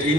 3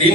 3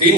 3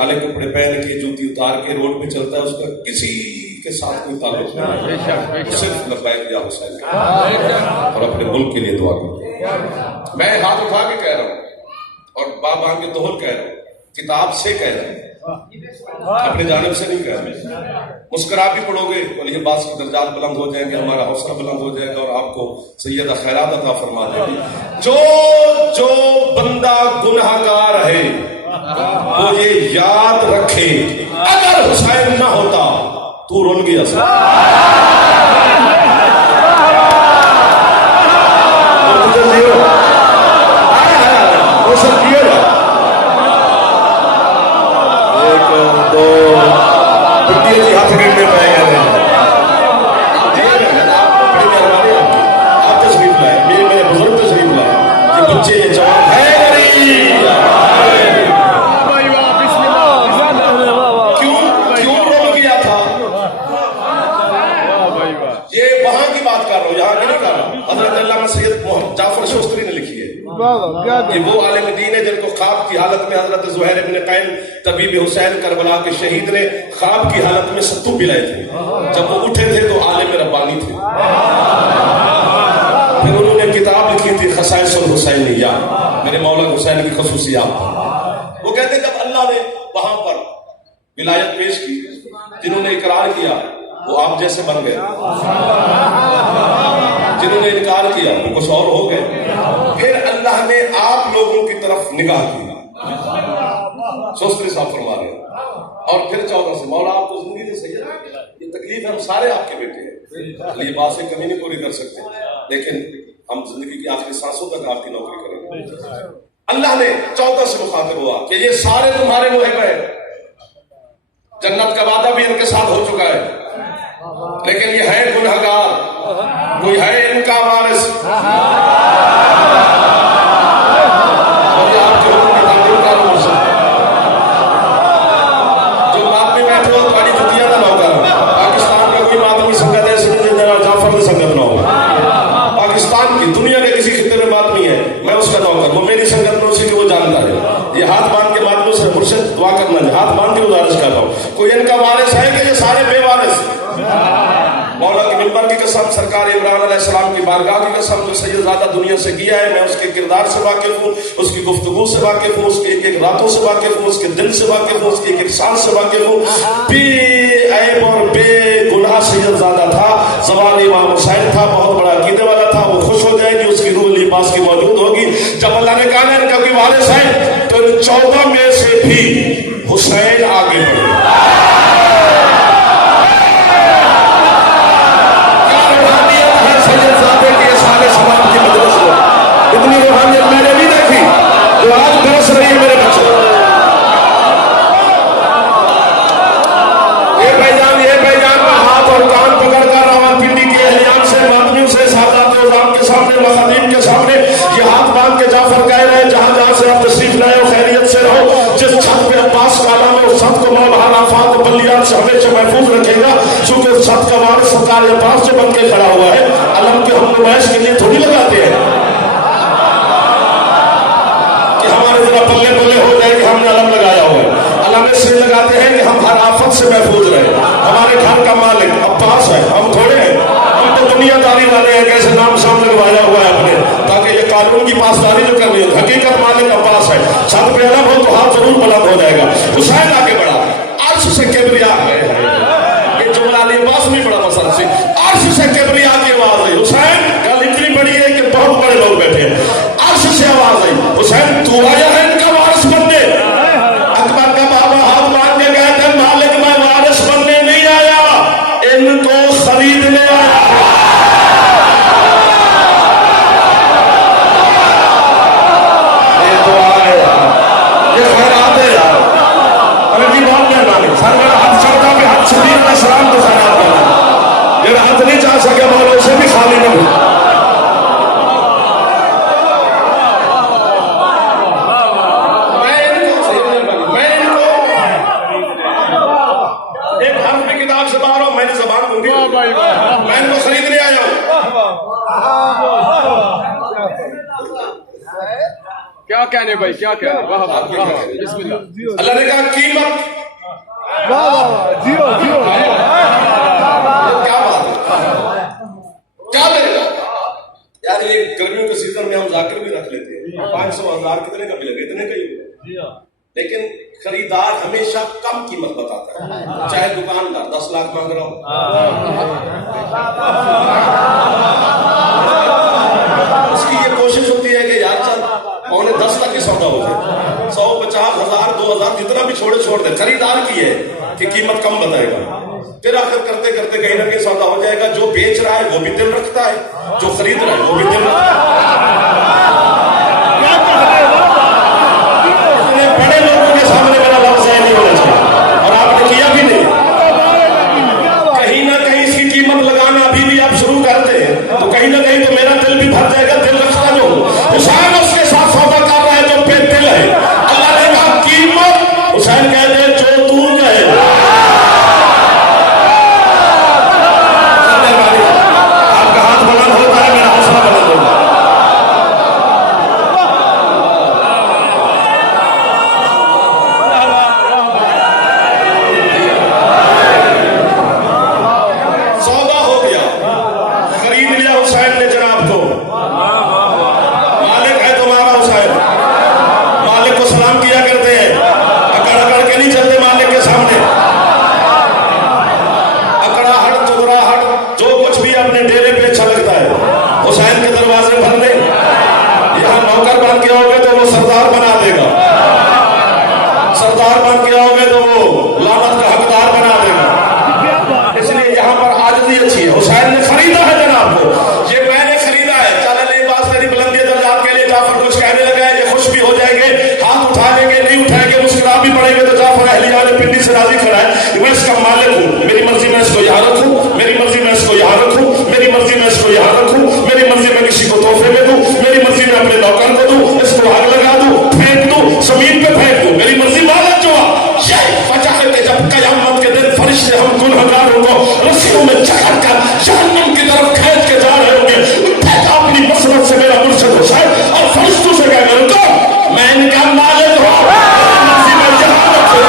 کالے کپڑے پہن کے جوتی اتار کے روڈ پہ چلتا ہے اس کا کسی کے ساتھ کوئی تعلق نہیں، صرف لبیک یا حسین اور اپنے ملک کے لیے دعا کرو۔ میں ہاتھ اٹھا کے کہہ رہا ہوں اور بابا کے دوہل کہہ رہا ہوں، کتاب سے کہہ رہا ہوں، اپنے جانب سے نہیں کہہ رہا۔ مسکرا بھی پڑھو گے تو یہ باس کے درجات بلند ہو جائیں گے، ہمارا حوصلہ بلند ہو جائے گا اور آپ کو سیدہ خیرات عطا فرما دے گی۔ جو بندہ گناہ گار ہے وہ یہ یاد رکھے اگر حسین نہ ہوتا تو رون گیا سا۔ یہ وہ عالم دین ہے جن کو خواب کی حالت میں حضرت زہیر ابن قین طبیب حسین کربلا کے شہید نے خواب کی حالت میں ستو پلائے تھے، جب وہ اٹھے تھے تو عالم ربانی تھے۔ پھر انہوں نے کتاب لکھی تھی خصائص الحسینیہ، میرے مولا حسین کی خصوصیات۔ وہ کہتے ہیں جب اللہ نے وہاں پر ولایت پیش کی، جنہوں نے اقرار کیا وہ آپ جیسے بن گئے، جنہوں نے انکار کیا وہ کچھ اور ہو گئے۔ پھر اللہ نے آپ لوگوں کی طرف نگاہ کی، سوستری صاحب فرما رہے ہیں، اور پھر 14 سے مولا آپ کو زندگی دے سید، یہ تکلیف ہے، ہم سارے آپ کے بیٹے ہیں، یہ بات سے کمی نہیں پوری کر سکتے، لیکن ہم زندگی کی آخری سانسوں تک آپ کی نوکری کریں گے۔ اللہ نے 14 سے مخاطب ہوا کہ یہ سارے تمہارے محب ہیں، جنت کا وعدہ بھی ان کے ساتھ ہو چکا ہے، لیکن یہ ہے گنہگار، کوئی ہے ان کا وارث، دنیا کے کسی خطے میں بات نہیں ہے، میں اس کا نوکر، وہ میری سنگت میں اسی کی وہ جانتا ہے۔ یہ ہاتھ باندھ کے مادموں سے مرشد دعا کرنا ہے، ہاتھ باندھ کے گزارش کر رہا ہوں، کوئی ان کا وارث ہے کہ یہ سارے بے وارث؟ مولا کی منبر کی قسم، سرکار عمران علیہ السلام کی بارگاہ کی قسم، جو سید زادہ دنیا سے گیا ہے، میں اس کے کردار سے واقف ہوں، اس کی گفتگو سے واقف ہوں، اس کے ایک ایک راتوں سے واقف ہوں، اس کے دل سے واقف ہوں، اس کی ایک ایک سانس سے واقف ہوں۔ بے عیب اور بے گناہ سید زادہ تھا، زبان امام حسین تھا، بہت بڑا عقیدے والا تھا، وہ خوش ہو جائے گی، اس کی روح لباس کی موجود ہوگی۔ جب اللہ نے کہا ان کا کوئی وارث ہے تو ان 14 میں سے بھی حسین آگے بڑھے۔ اتنی روحانیت میں نے نہیں دیکھی جو آج برس رہی ہے میرے بچے۔ یہ بھائی جان کا ہاتھ اور کان پکڑ کر راولپنڈی کے اہلیان سے، ماتمیوں سے، سادات عظام کے سامنے، مخادیم کے سامنے یہ ہاتھ باندھ کے جعفر کہہ رہے ہیں جہاں جہاں سے آپ تشریف لائے ہو خیریت سے رہو۔ جس چھت پہ عباس کا علم ہے اس چھت کو مولا آفات و بلیات سے ہمیشہ محفوظ رکھے گا، چونکہ اس چھت کا وارث سرکار عباس سے بن کے کھڑا ہوا ہے۔ علم کے ہم نمائش کے لیے تھوڑی لگاتے ہیں پلے پلے ہو جائے کہ ہم نے علم لگایا ہوا ہے، علم اس لیے لگاتے ہیں کہ ہم ہر آفت سے محفوظ رہے۔ ہمارے گھر کا مالک عباس ہے، ہم تھوڑے ہیں، ہم تو دنیا داری والے ہیں، کیسے نام شام لگوایا ہوا ہے اپنے، تاکہ یہ قانون کی پاسداری جو کر رہی ہے، حقیقت مالک عباس ہے۔ چھت پہ علم ہو تو ہاتھ ضرور بلند ہو جائے گا۔ حسین آگے بڑھا، عرش سے کبریا ہے، یہ جملہ علی عباس میں بڑا مسئلہ سے، عرش سے کبریا کی آواز ہے۔ حسین گل اتنی بڑی ہے کہ بہت بڑے لوگ بیٹھے ہیں، عرش سے آواز آئی، حسین تو آیا ہے ان کا وارث بننے؟ اکبر کا بابا ہاتھ باندھ کے کہتے ہیں مالک میں وارث بننے نہیں آیا، ان کو خریدنے آیا۔ کہنے بھائی کیا کہنے؟ واہ واہ بسم اللہ. اللہ نے کہا قیمت کیا بات ہے، کیا لے گا یار. یہ گرمیوں کے سیزن میں ہم ذاکر بھی رکھ لیتے ہیں 500,000 کتنے کا ملے گا، اتنے کا ہی ہوگا. لیکن خریدار ہمیشہ کم قیمت بتاتا ہے، چاہے دکاندار 10 لاکھ مانگ رہا ہو. اس کی یہ کوشش ہوتی ہے کہ یار چل 9.10 تک ہی سودا ہو جائے، 150,000 2,000 جتنا بھی چھوڑ دے. خریدار کی ہے کہ قیمت کم بتائے گا، پھر آخر کرتے کرتے کہیں نہ کہیں سودا ہو جائے گا. جو بیچ رہا ہے وہ بھی دل رکھتا ہے، جو خرید رہا ہے وہ بھی دل رکھتا ہے. اتنے بڑے لوگوں کے سامنے میرا لفظ ہے نہیں ہونا چاہیے، اور آپ نے کیا بھی نہیں. کہیں نہ کہیں اس کی قیمت لگانا ابھی بھی آپ شروع کرتے ہیں تو کہیں نہ کہیں تو میرا دل بھی بھر جائے گا. دل رکھتا جو حسین اس کے ساتھ سودا کر رہا ہے جو بے دل ہے. اللہ نے کہا قیمت، حسین کہتے ہیں جو تو کہے. آپ کا ہاتھ بلند ہوتا ہے، میرا حوصلہ بلند ہوتا ہے. سودا ہو گیا، خرید لیا حسین نے جناب کو. مالک ہے تمہارا حسین، مالک کو سلام کیا کرتے ہیں، اکڑ اکڑ کے نہیں چلتے مالک کے سامنے. اکڑاہٹ چکراہٹ جو کچھ بھی اپنے ڈیرے پہ اچھا لگتا ہے حسین کے دروازے بھر لیں. یہاں نوکر بن کے آؤ گے تو وہ سردار بنا دے گا، سردار بن کے آؤ گے تو وہ لعنت کا حقدار بنا دے گا. اس لیے یہاں پر عاجزی اچھی ہے. حسین نے خریدا ہے جناب کو، یہ میں نے خریدا ہے. چلے نہیں بات تیری بلندی درجات کے لیے جعفر کچھ کہنے لگا ہے، یہ خوش بھی ہو جائیں گے، ہاتھ اٹھا لیں گے، نہیں اٹھائیں گے، مسکرا بھی پڑیں گے. تو جعفر اہلیہ نے پنڈی سے راضی کھڑا ہے، میں اس کا مالک ہوں، میری مرضی میں اس کو یہاں رکھوں، میری مرضی میں اس کو یہاں رکھوں، میری مرضی میں اس کو یہاں رکھوں، میری مرضی میں کسی کو تحفے میں دوں، میری مرضی میں اپنے نوکر کو دوں، اس کو آگ لگا دوں، پھینک دوں، زمین پہ پھینک دوں، میری مرضی. مالک جو یہ وجہ ہے کہ جب قیامت کے دن فرشتے ہم گنہگاروں کو رسیوں میں جکڑ کر جہنم کی طرف کھینچ کے جا رہے ہوں گے، اٹھے اپنی مسرت سے میرا مرشد حسین اور فرشتوں سے کہہ کر تو میں ان کا مالک ہوں، مرضی میں یہاں رکھوں.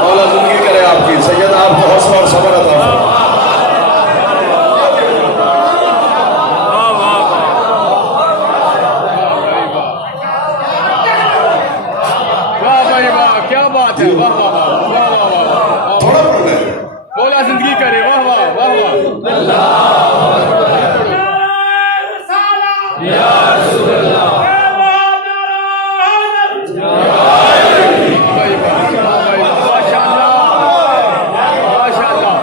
مولا زندگی کرے آپ کی، سید آپ کو حوصلہ اور صبر عطا فرمائے. واہ بھائی واہ کیا بات ہے. واہ واہ واہ واہ واہ واہ. تھوڑا پڑھنا ہے. مولا زندگی کرے. واہ واہ واہ واہ. بھائی بھائی ماشاء اللہ ماشاء اللہ.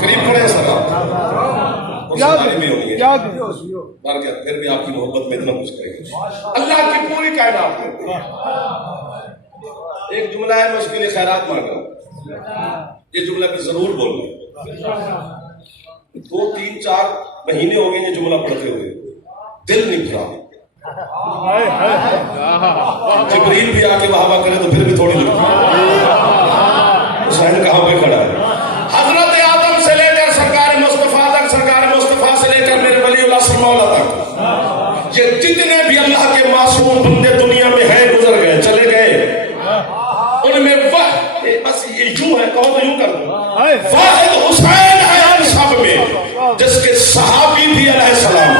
قریب کھڑے ہیں سر آپ، پھر بھی آپ کی محبت میں اتنا کچھ کریں گے. اللہ کی پوری کائنات میں ایک جملہ ہے، میں اس کے لیے خیرات مانگ رہا ہوں. یہ جملہ میں ضرور بولنا. 2 3 4 مہینے ہو گئے یہ جملہ پڑھتے ہوئے، دل نہیں بھرا. جبریل بھی آ کے واہ کرے تو پھر بھی تھوڑی لگتی ہے. حسین کہاں پہ کھڑا ہے؟ حضرت آدم سے لے کر سرکار مصطفیٰ تک، سرکار مصطفیٰ سے لے کر میرے ولی اللہ مولا تک، یہ جتنے بھی اللہ کے معصوم بندے دنیا میں ہیں گزر گئے چلے گئے، ان میں بس یہ یوں ہے، کہو تو یوں کر دو، واحد حسین ہے ان سب میں جس کے صحابی بھی علیہ السلام.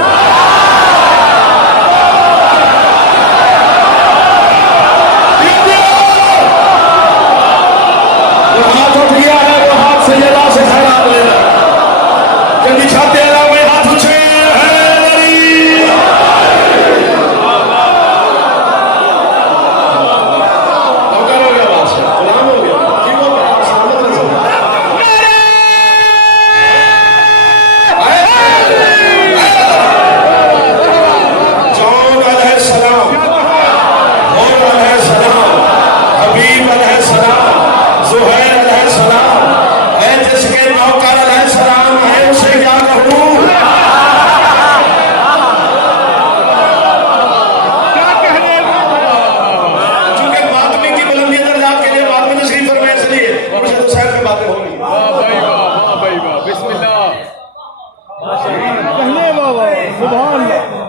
ہاتھ اٹھ گیا ہے وہ ہاتھ سے اللہ سے خیرات لینا. جب دکھاتے اللہ میں ہاتھ اٹھے غلام ہو گیا، ٹھیک ہو گیا، سلامت رہے.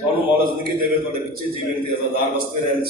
ਤੁਹਾਨੂੰ ਮੌਲਾ ਜ਼ਿੰਦਗੀ ਦੇਵੇ, ਤੁਹਾਡੇ ਬੱਚੇ ਜੀਵਨ ਦੇ ਅਜ਼ਾਦਾਰ ਵਸਤੇ ਰਹਿਣ,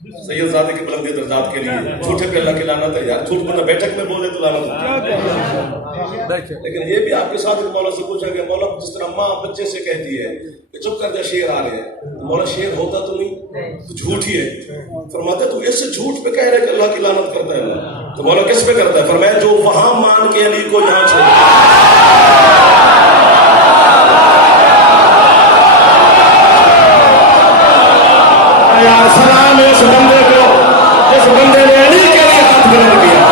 سید زادے کے بلند درجات کے لیے جھوٹے پہ اللہ کی لعنت ہے یار. جھوٹ بندہ بیٹھک میں بولے تو لعنت ہوتی ہے. لیکن یہ بھی آپ کے ساتھ مولا سے پوچھا کہ مولا جس طرح ماں بچے سے کہتی ہے کہ چپ کر جا شیر آ رہے ہیں, مولا شیر ہوتا تو نہیں, تو جھوٹ ہی ہے. فرماتا ہے تو اس سے جھوٹ پہ کہہ رہے کہ اللہ کی لعنت کرتا ہے اللہ, تو مولا کس پہ کرتا ہے؟ فرمایا جو وہاں مان کے علی کو یہاں چھوڑ. سلام ہے اس بندے کو جس بندے نے علی کے لیے ہاتھ بلند کیا.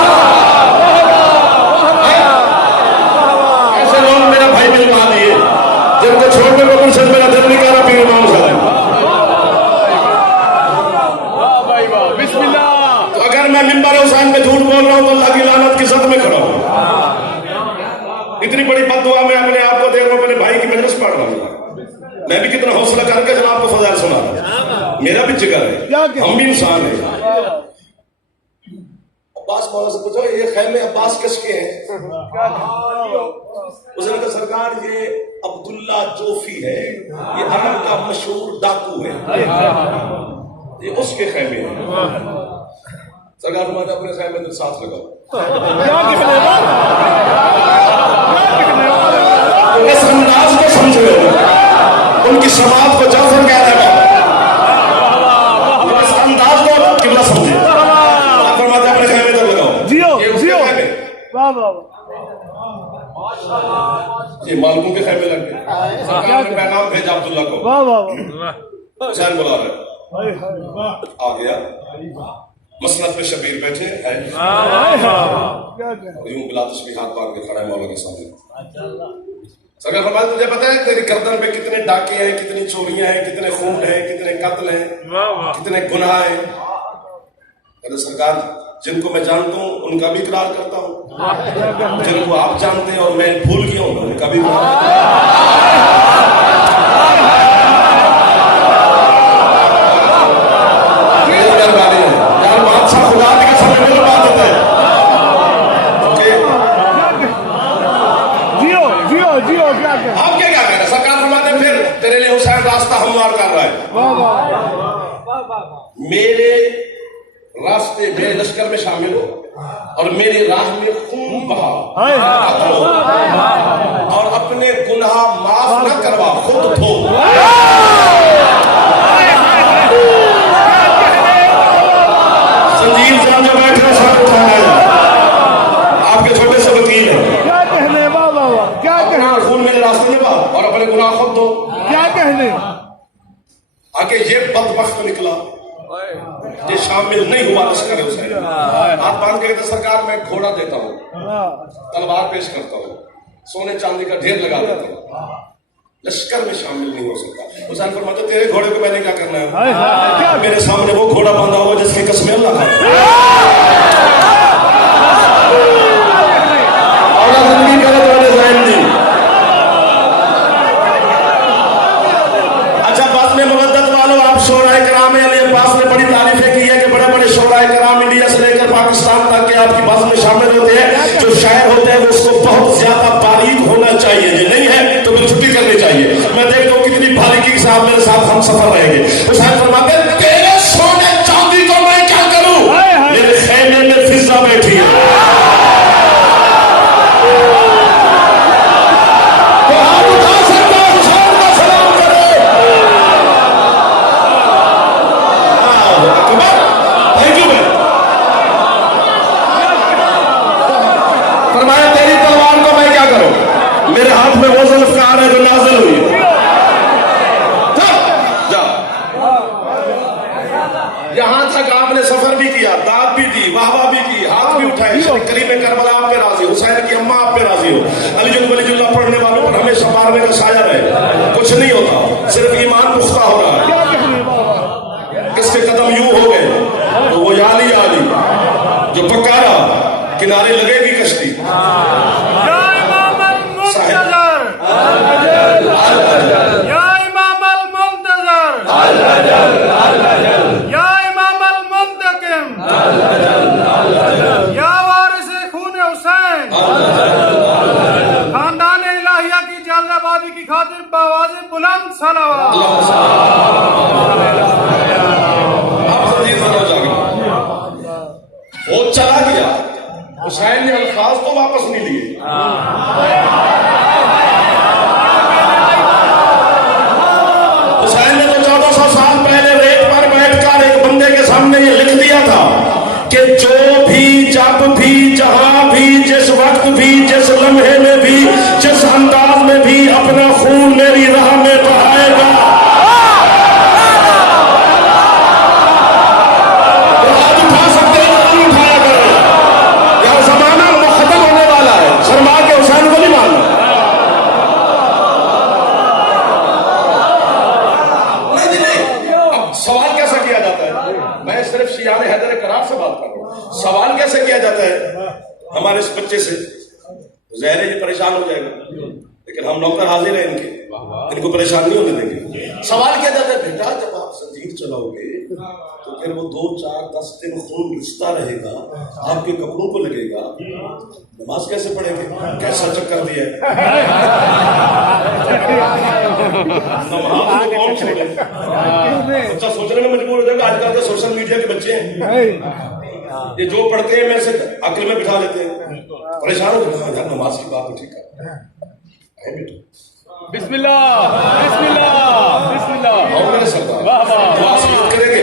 ایسے لوگ میرا بھائی ملوا دیے جن کو چھوڑنے کو مرشد میرا دل نہیں کر رہا. پیر امام صاحب بسم اللہ. تو اگر میں ممبر حسین پہ جھوٹ بول رہا ہوں تو اللہ کی لعنت کی زد میں کھڑا ہوں. اتنی بڑی بد دعا میں اپنے آپ کو دیکھ رہا ہوں, اپنے بھائی کی مجلس پڑھ رہا ہوں. میں بھی کتنا حوصلہ کر کے جناب کو فضائل سنا رہا ہوں. میرا بھی جگر ہے, ہم بھی انسان ہیں. عباس مولا سے پوچھو یہ خیمے عباس کس کے ہیں؟ اس نے کہا سرکار یہ عبداللہ جوفی ہے, یہ عرب کا مشہور ڈاکو ہے, یہ اس کے خیمے ہیں. سرکار فرماتے اپنے خیمے میں ساتھ لگاؤ. اس انداز کو سمجھو, ان کی سماعت کو جعفر کہہ رہا ہے, اس انداز کو قبلہ سمجھے. فرماتے اپنے خیمے تک لگاؤ. یہ مالکوں کے خیمے لگ گئے. سرکار نے پیغام بھیجا عبداللہ کو, حسین بلا رہے, آ گیا. مسند پہ شبیر بیٹھے ہیں, یوں بلا تسبیحات باندھ کے کھڑا ہے مولا کے سامنے. سرکار فرماتے تجھے پتہ ہے تیری گردن پہ کتنے ڈاکے ہیں, کتنی چوریاں ہیں, کتنے خون ہیں, کتنے قتل ہیں, کتنے گناہ ہیں. کہتے سرکار جن کو میں جانتا ہوں ان کا بھی اقرار کرتا ہوں, جن کو آپ جانتے ہیں اور میں بھول گیا ہوں ان کا بھی اقرار کرتا ہوں. یار بادشاہ خدا کے سامنے میں بات دیتا ہے. آپ کیا کہہ رہے ہیں؟ سرکار فرماتے ہیں پھر تیرے لیے حسین راستہ ہموار کر رہا ہے. میرے راستے میرے لشکر میں شامل ہو اور میری راہ میں خون بہا اور اپنے گناہ معاف نہ کروا, خود دھو. سنجیو صاحب جو بیٹھ رہے سب اٹھانا ہے, آپ کے چھوٹے سے وکیل ہیں. اپنا خون میرے راستے میں بہا اور اپنے گناہ خود دھو. کیا کہنے آگے یہ بدبخت نکلا یہ شامل نہیں ہوا لشکر حسین. ہاتھ باندھ کے کہتے سرکار میں گھوڑا دیتا ہوں, تلوار پیش کرتا ہوں, سونے چاندی کا ڈھیر لگا دیتا ہوں, لشکر میں شامل نہیں ہو سکتا. حسین فرماتے تیرے گھوڑے کو میں نے کیا کرنا ہے؟ میرے سامنے وہ گھوڑا باندھا ہوا جس کی قسم اللہ کا. اولا زندگی کرے تو ڈیزائن دی. اچھا بعد میں مبدت والوں آپ شورائے کرام علی عباس نے بڑی تعریفیں کی ہے کہ بڑے بڑے شورائے کرام انڈیا سے لے کر پاکستان تک کے آپ کی بات میں شامل ہوتے ہیں. جو شاعر ہوتے ہیں وہ اس کو بہت زیادہ باریک ہونا چاہیے, یہ نہیں ہے تو پھر چھٹی کرنی چاہیے. میں دیکھتا ہوں کتنی باریکی کے ساتھ میرے ساتھ ہم سفر رہیں گے. حسین فرماتے ہیں تیرے سونے چاندی کو میں کیا کروں, میرے خیمے میں فضا بیٹھی ہے. میرے ہاتھ میں وہ ذوالفقار ہے جو نازل ہوئی ہے. یہاں تک آپ نے سفر بھی کیا, داد بھی دی, واہوا بھی کی, ہاتھ بھی اٹھائے. کریم کربلا آپ پہ راضی, حسین کی اماں آپ پہ راضی ہو. علی ولی اللہ پڑھنے والوں پر ہمیشہ مارنے کا سایہ رہے. کچھ نہیں ہوتا, صرف ایمان پختہ ہو رہا ہے. کس کے قدم یوں ہو گئے تو وہ یالی علی جو پکارا کنارے لگے گی کشتی. یا امام المنتظر, یا امام المنتقم, یا وارث خون حسین, خاندان الہیہ کی جلد آبادی کی خاطر بآواز بلند صلوات. حسین نے الفاظ تو واپس نہیں لیے. حسین نے تو 1400 سال پہلے ریت پر بیٹھ کر ایک بندے کے سامنے یہ لکھ دیا تھا کہ جو بھی جب بھی جہاں بھی جس وقت بھی جس لمحے میں بھی جس انداز میں بھی اپنا خون میری راہ میں بہائے گا سوال کیسے کیا جاتا ہے ہمارے اس بچے سے؟ ظاہر ہے یہ پریشان ہو جائے گا، لیکن ہم نوکر حاضر ہیں ان کو پریشان نہیں ہونے دیں گے. سوال کیا جاتا ہے بیٹا جب آپ زنجیر چلاؤ گے تو پھر وہ 2 4 10 دن خون رستا رہے گا، آپ کے کپڑوں کو لگے گا، نماز کیسے پڑھیں گے؟ کیسا چکر دیا ہے نماز کو کون چھوڑے؟ بچہ سوچنے میں مجبور ہو جائے گا. آج کل کے سوشل میڈیا کے بچے ہیں، یہ جو پڑھتے ہیں میں سے عقل میں بٹھا لیتے ہیں، پریشان ہو جاتے ہیں. نماز کی بات ٹھیک ہے بیٹا. بسم اللہ بسم اللہ بسم اللہ. اور میرے سردار دعا کریں گے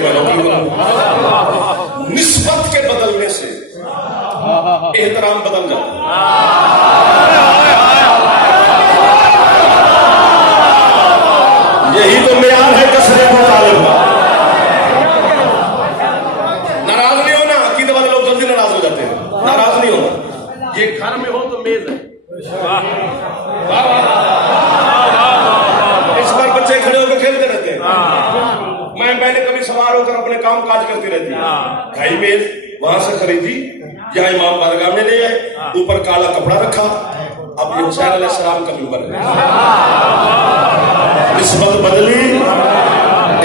نسبت کے بدلنے سے احترام بدل جاتا ہے. یہی تو معیار ہے کثرت مطالب کا. ناراض نہیں ہونا، عقیدے والے لوگ جلدی ناراض ہو جاتے ہیں. ناراض نہیں ہونا. یہ گھر میں ہو تو میز ہے، اس پر بچے کھڑے ہو کے کھیلتے رہتے ہیں. میں پہلے کبھی سوار ہو کر اپنے کام کاج کرتی رہتی ہوں. ڈھائی میز وہاں سے خریدی، یہاں امام بارگاہ میں لے آئے، اوپر کالا کپڑا رکھا. اب یہ حسین علیہ السلام کا ممبر ہے. نسبت بدلی،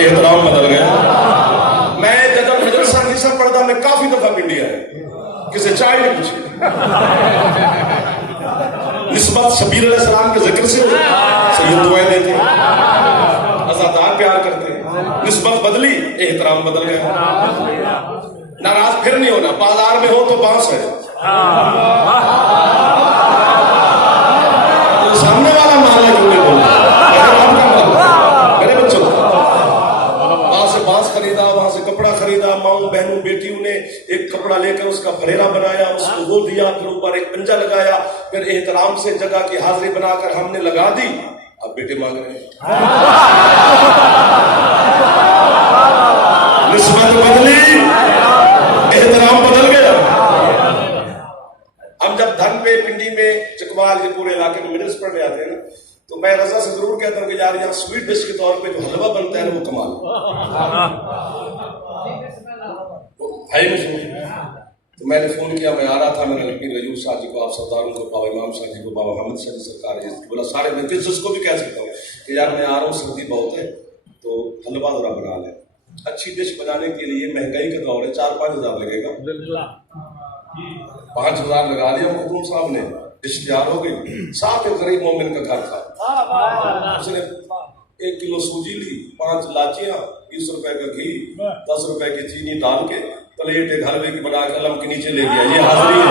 احترام بدل گیا. میں جب مدرسہ نصاب پڑھتا میں کافی دفعہ پنڈی آیا، کسی چائے نہیں پوچھی. نسبت شبیر علیہ السلام کے ذکر سے سید دعائیں دیتے، عزادار پیار کرتے. نسبت بدلی، احترام بدل گیا. ناراض پھر نہیں ہونا. بازار میں ہو تو بانس ہے، سامنے والا محلہ کیوں نہیں بولتا؟ میرے بچوں وہاں سے بانس خریدا، وہاں سے کپڑا خریدا. ماؤں بہنوں بیٹیوں نے ایک کپڑا لے کر اس کا پھریرا بنایا، اس کو وہ دیا، پھر اوپر ایک پنجا لگایا، پھر احترام سے جگہ کی حاضری بنا کر ہم نے لگا دی. اب بیٹے مانگ رہے ہیں. نسبت بدلی، احترام بدل گیا. ہم جب دھن پہ پنڈی میں چکوال کے پورے علاقے میں مڈلس پڑھنے آتے ہیں نا، تو میں رضا سے ضرور کہتا ہوں کہ یار یہاں سویٹ ڈش کے طور پہ جو حلوہ بنتا ہے نا وہ کمال ہے مجھے. تو میں نے فون کیا، میں آ رہا تھا، میں نے لکبیر غیور صاحب جی کو، آپ سرداروں کو، بابا امام صاحب جی کو، بابا حامد صاحب جی سرکار ہے بولا سارے میں جس کو بھی کہہ سکتا ہوں کہ یار میں آ رہا ہوں، سردی بہت ہے تو حلوہ ذرا بنا لیں. اچھی ڈش بنانے کے لیے مہنگائی کا دور ہے، 4-5 ہزار لگے گا. 5 ہزار لگا لیا مخدوم صاحب نے، ڈش تیار ہو گئی. ساتھ ایک غریب مومن کا گھر تھا، اس نے 1 کلو سوجی لی، 5 لاچیاں، 20 روپے کا گھی، 10 روپے کی چینی ڈال کے پلیٹ ایک حلوے کی بنا کے علم کے نیچے لے گیا. یہ حاضری ہے.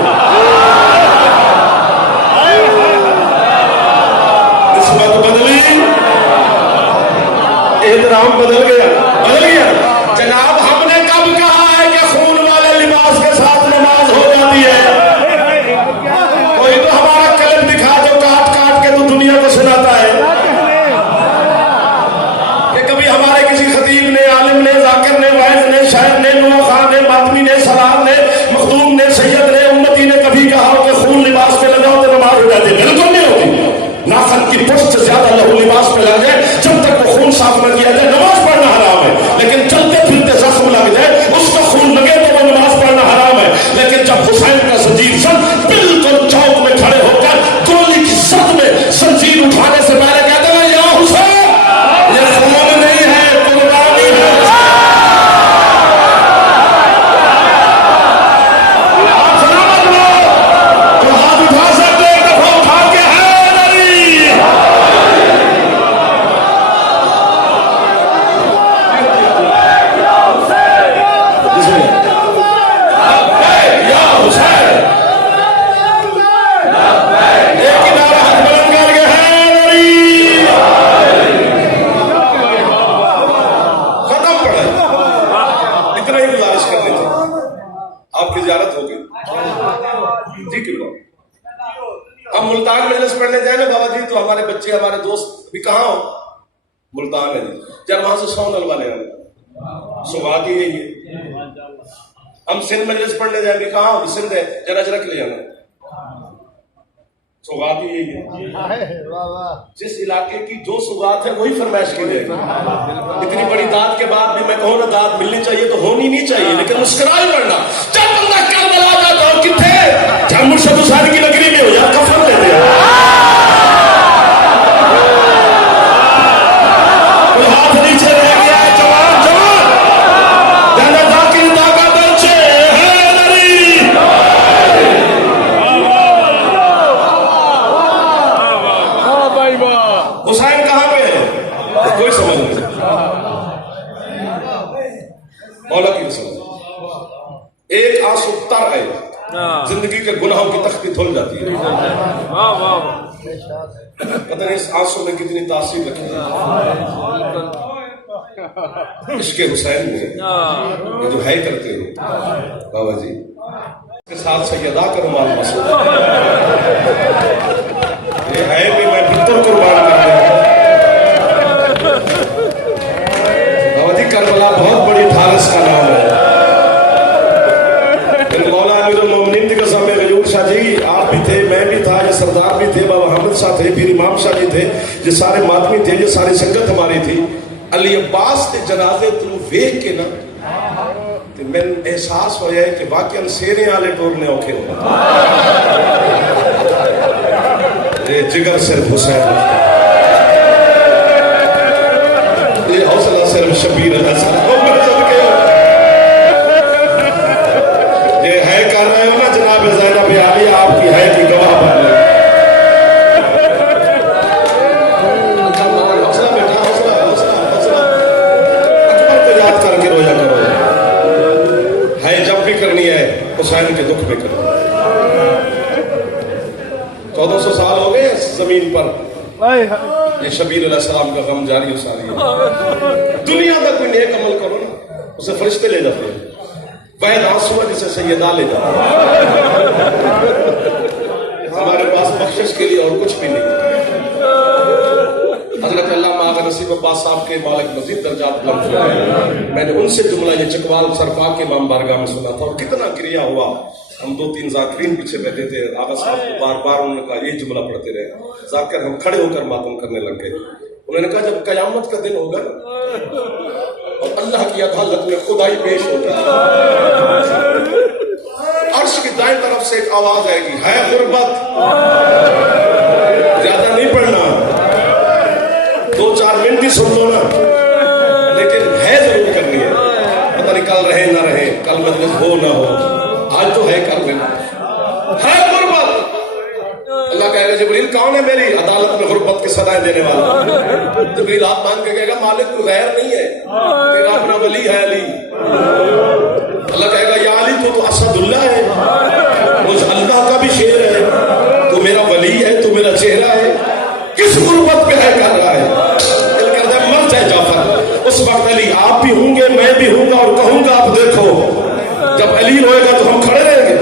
نسبت بدلی، احترام بدل گیا. بدل گیا. جناب ہم نے کب کہا ہے کہ خون والے لباس کے ساتھ نماز ہو جاتی ہے؟ کوئی تو ہمارا کلب دکھا جو کاٹ کاٹ کے تو دنیا کو سناتا ہے کہ کبھی ہمارے کسی خطیب نے، عالم نے، ذاکر نے، واعظ نے، شاعر نے، نوا خان نے، ماتمی نے، سلام نے، مخدوم نے، سید نے، امتی نے کبھی کہا ہو کہ خون لباس پہ لگاؤ تو نماز ہو جاتی ہے؟ بالکل نہیں ہوتی. ناخن کی پشت سے زیادہ لہو لباس پہ لگ جائے، جب تک وہ خون صاف نہ کیا جائے نماز پڑھنا حرام ہے. لیکن چلتے پھرتے زخم لگ جائے، اس کا خون لگے تو وہ نماز پڑھنا حرام ہے. لیکن جب حسین کا زنجیر سن بالکل چوک میں کھڑے ہو کر گولی کی زد میں زنجیر اٹھانے سے پہلے کہتے ہیں یا حسین یہ خون نہیں ہے، قربانی ہے. آپ سلامت ہو تو ہاتھ اٹھا سکتے، دفعہ اٹھا کے ہے نہیں. ملتان ہے جی، جب وہاں سے 100 نلوا لے آئے، سوغات ہی یہی ہے. ہم سندھ مجلس پڑھنے جائیں گے، کہاں سندھ ہے، جرا رکھ لے جانا، سوغات ہی یہی ہے. جس علاقے کی جو سوغات ہے وہی فرمائش کی جائے گی. اتنی بڑی داد کے بعد بھی میں کہوں نا داد ملنی چاہیے تو ہونی نہیں چاہیے، لیکن مسکرا ہی پڑنا. جب بندہ کربلا جاتا ہو کتنے جب مرشد حسین کی نگری میں ہو یار کفن دے دیا، کوئی ہاتھ نیچے رہ گیا ہے، جوان جوان جانا ذاکر داغا درچے ہے نری. واہ بھائی واہ. حسین کہاں پہ ہے کوئی سمجھ نہیں. مولا کی رسول ایک آنسو تر ہے، زندگی کے گناہوں کی تختی دھل جاتی ہے. پتہ نہیں اس آنسو میں کتنی تاثیر رکھی ہے عشق حسین میں. یہ جو ہے کرتے ہو بابا جی کے ساتھ سیدہ کا رومال مسئلہ یہ ہے بھی میں پتر قربان کر دیا. بابا جی کربلا بہت بڑی ڈھارس کا نام ہے. مولا امیر المومنین کی قسم ہے غیور شاہ جی آپ بھی تھے، میں بھی تھا، یہ سردار بھی تھے، بابا حامد شاہ تھے، پھر امام شاہ جی تھے، یہ سارے ماتمی تھے، یہ ساری سنگت ہماری تھی. علی عباس کے جنازے تو ویک کے نا کہ میں احساس ہوا ہے کہ واقعاً سینے والے ٹورنے اوکھے ہوگا. یہ جگر صرف حسین، یہ حوصلہ صرف شبیر ہے. یہ ہے کر رہے ہو نا جناب زینب عالیہ آپ کی ہے کی گواہ بن رہے. حوصلہ بیٹا حوصلہ حوصلہ حوصلہ اکبر کو یاد کر کے رویا کرو. ہے جب بھی کرنی ہے حسین کے دکھ پہ کرو. 1400 سال ہو گئے اس زمین پر یہ شبیر علیہ السلام کا غم جاری و ساری ہے. دنیا کا کوئی نیک عمل کرو نا اسے فرشتے لے جاتے ہیں. وحید آنسو ہے جسے سیدہ لے جاتے ہیں. ہمارے پاس بخشش کے لیے اور کچھ بھی نہیں. حضرت علامہ آغا نصیب عباس صاحب کے مالک مزید درجات بلند فرمائے. میں نے ان سے جملہ یہ چکوال سرپاک کے امام بارگاہ میں سنا تھا اور کتنا کریا ہوا. ہم 2-3 ذاکرین پیچھے بیٹھے تھے، آغا صاحب کو بار بار انہوں نے کہا یہ جملہ پڑھتے رہے. ذاکر ہم کھڑے ہو کر ماتم کرنے لگ گئے. انہوں نے کہا جب قیامت کا دن ہوگا اور اللہ کی عدالت میں خدائی پیش ہوگی، عرش کی دائیں طرف سے ایک آواز آئے گی، ہے غربت. زیادہ نہیں پڑھنا، 2-4 منٹ ہی سن لو نا، لیکن ہے ضرور کرنی ہے. پتہ نہیں کل رہے نہ رہے، کل مجلس ہو نہ ہو، آج تو ہے کر لینا. ہے غربت. اللہ کہے گا جبریل کون ہے میری عدالت میں غربت کی صدائیں دینے والا؟ جبریل ہاتھ مانگ کے کہے گا مالک تو غیر نہیں ہے، تیرا اپنا ولی ہے علی. اللہ کہے گا یا علی تو اسد اللہ ہے، مجھ اللہ کا بھی شیر ہے، تو میرا ولی ہے، تو میرا چہرہ ہے، کس غربت پہ ہے کر رہا ہے؟ دل کرتا ہے مر جائے جعفر. اس وقت علی آپ بھی ہوں گے، میں بھی ہوں گا، اور کہوں گا آپ دیکھو جب علی روئے گا تو ہم کھڑے رہیں گے،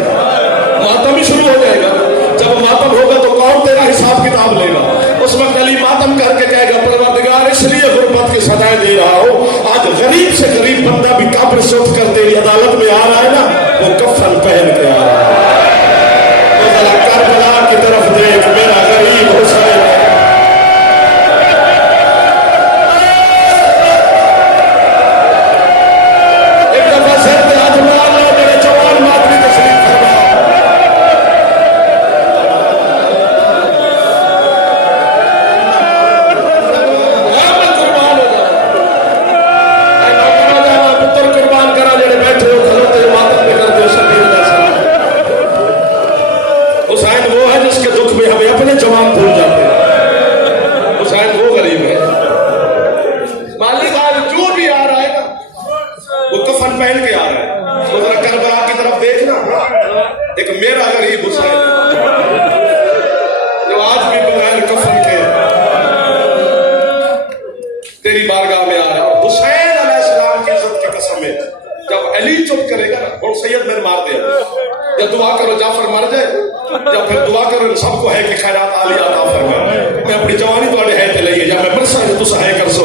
ماتم ہی شروع ہو جائے گا. جب ماتم ہوگا تو کون تیرا حساب کتاب لے گا؟ اس وقت علی ماتم کر کے کہے گا پروردگار اس لیے غربت کی سزائیں دے رہا ہو، آج غریب سے غریب بندہ بھی قبر سے اٹھ کر تیری عدالت میں آ رہا ہے نا، وہ کفن پہن کے آ رہا ہے. تو ذرا کربلا کی طرف دیکھ میرا غریب حسین. ایک دفعہ سر پہ ہاتھ مار لو میرے جوان ماتمی تشریف فرما. پہن کے آ رہا ہے. تو ذرا کربلا کی طرف دیکھنا، ایک میرا غریب حسین جو آج بھی بغیر کفن کے تیری بارگاہ میں آ رہا ہے. حسین علیہ السلام کی عزت کی قسم ہے جب علی چپ کرے گا نا، اور سید میں مار دیا یا دعا کرو جعفر مر جائے، یا پھر دعا کرو سب کو ہے کہ خیرات عالی عطا فرما. میں اپنی جوانی تواڈے ہے تے لئیے، یا میں برسا جو تسا ہے کر سو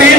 3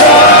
4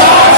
4